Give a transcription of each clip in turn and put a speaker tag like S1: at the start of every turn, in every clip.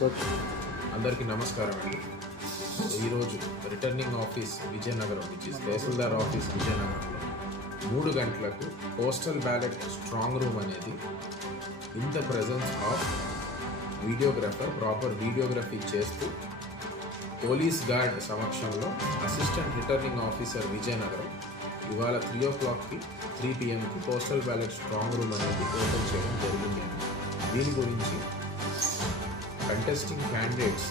S1: తీసుకోవచ్చు
S2: అందరికీ నమస్కారం అండి. ఈరోజు returning office Vizianagaram which is tahsildar office విజయనగరంలో. మూడు గంటలకు పోస్టల్ బ్యాలెట్ స్ట్రాంగ్ రూమ్ అనేది in the presence of videographer proper videography చేస్తూ పోలీస్ గార్డ్ సమక్షంలో అసిస్టెంట్ రిటర్నింగ్ ఆఫీసర్ విజయనగరం ఇవాళ త్రీ ఓ క్లాక్కి త్రీ పిఎంకి పోస్టల్ బ్యాలెట్ స్ట్రాంగ్ రూమ్ అనేది ఓపెన్ చేయడం జరిగింది. దీని గురించి కంటెస్టింగ్ క్యాండిడేట్స్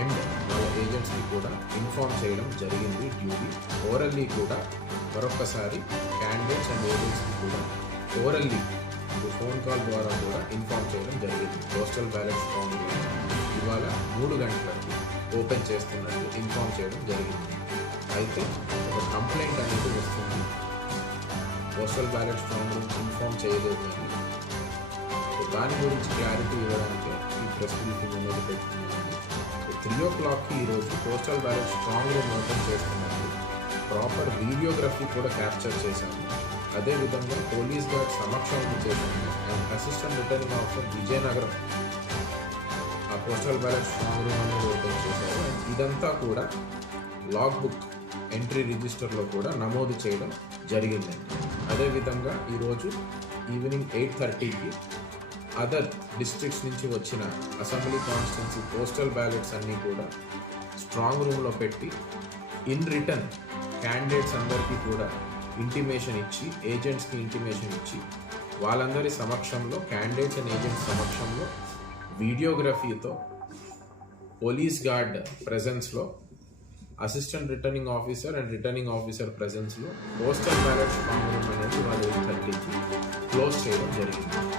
S2: అండ్ వాళ్ళ ఏజెంట్స్కి కూడా ఇన్ఫార్మ్ చేయడం జరిగింది. డ్యూటీ ఓరల్లీ కూడా మరొకసారి క్యాండిడేట్స్ అండ్ ఏజెంట్స్కి కూడా ఓరల్లీ ఫోన్ కాల్ ద్వారా కూడా ఇన్ఫార్మ్ చేయడం జరిగింది. పోస్టల్ బ్యాలెట్స్ ఫామ్ ఇవాళ మూడు గంటలకు ఓపెన్ చేస్తున్నట్టు ఇన్ఫార్మ్ చేయడం జరిగింది. అయితే ఒక కంప్లైంట్ అనేది వస్తుంది. పోస్టల్ బ్యాలెట్ ఫామ్ ఇన్ఫార్మ్ చేయలేదు అని సో దాని గురించి క్లారిటీ ఇవ్వడానికి ఈ ప్రెస్ బ్రీఫింగ్ అనేది పెట్టుకున్నాను. సో త్రీ ఓ క్లాక్కి ఈరోజు పోస్టల్ బ్యాలెట్ స్ట్రాంగ్ రూమ్ చేస్తున్నాను ప్రాపర్ వీడియోగ్రఫీ కూడా క్యాప్చర్ చేశాము అదేవిధంగా పోలీస్ గార్డ్ సమక్షంలో చేశాను. And assistant returning officer Vizianagaram ఆ పోస్టల్ బ్యాలెట్ స్ట్రాంగ్ రూమ్ అనేది ఓపెన్ చేశారు. అండ్ ఇదంతా కూడా లాగ్ బుక్ ఎంట్రీ రిజిస్టర్లో కూడా నమోదు చేయడం జరిగిందండి అదేవిధంగా ఈరోజు ఈవినింగ్ ఎయిట్ థర్టీకి అదర్ డిస్ట్రిక్ట్స్ నుంచి వచ్చిన అసెంబ్లీ కాన్స్టిట్యున్సీ పోస్టల్ బ్యాలెట్స్ అన్నీ కూడా స్ట్రాంగ్ రూమ్లో పెట్టి ఇన్ రిటర్న్ క్యాండిడేట్స్ అందరికీ కూడా ఇంటిమేషన్ ఇచ్చి ఏజెంట్స్కి ఇంటిమేషన్ ఇచ్చి వాళ్ళందరి సమక్షంలో క్యాండిడేట్స్ అండ్ ఏజెంట్స్ సమక్షంలో వీడియోగ్రఫీతో police guard ప్రెజెన్స్లో assistant returning officer and returning officer ప్రెజెన్స్లో postal ballot form room అనేది వాళ్ళు తగ్గించి క్లోజ్ చేయడం జరిగింది.